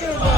Thank you.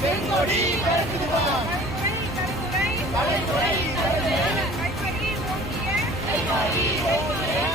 Sengodi பறக்குது பார். தலைமுறை தலைமுறை. கைப்பறி ஓங்கிய.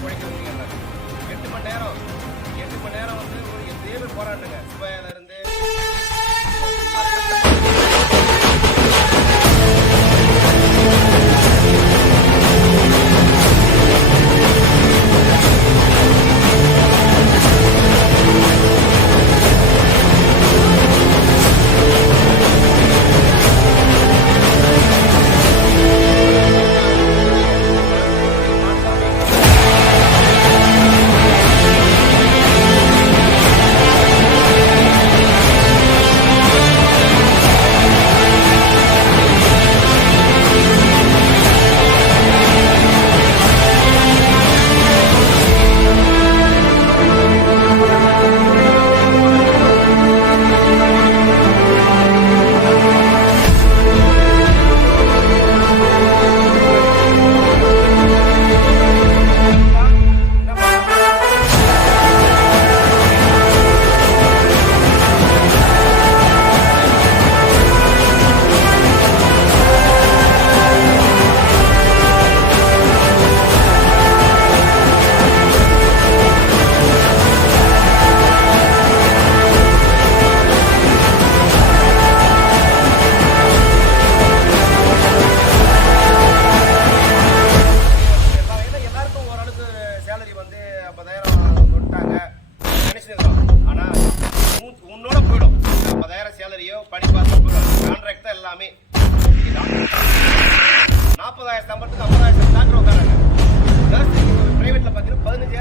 மக்கள் உழைக்க முடியல எட்டு மணி நேரம் எட்டு மணி நேரம் வந்து ஒரு எத்தனையோ பேர் போராடுங்க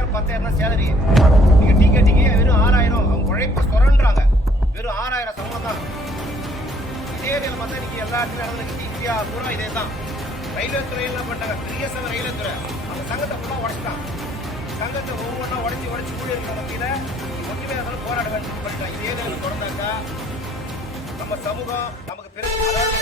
பார்த்தீங்கன்னா பத்தாயிரம் தான் சேலரி. நீங்க டிக்கெட்டிங்க வெறும் ஆறாயிரம். அவங்க உழைப்பு சுரண்டுறாங்க வெறும் ஆறாயிரம் சம்பளம் தான். இதே நிலை பார்த்தா இன்னைக்கு எல்லாருக்குமே இடத்துலையும் நடந்துருக்கு இந்தியா பூரா இதே தான் ரயில்வே துறை என்ன பண்ணிட்டாங்க பெரிய சங்க ரயில்வே துறை. அந்த சங்கத்தை ஃபுல்லாக உடச்சிட்டான் சங்கத்தை ஒவ்வொன்றா உடச்சி உடச்சி கூடி இருக்கிற மத்தியில் ஒன்றுமே இருந்தாலும் போராட வேண்டும் பண்ணிட்டாங்க இதே நிலை தொடர்ந்தாக்கா நம்ம சமூகம் நமக்கு பிறகு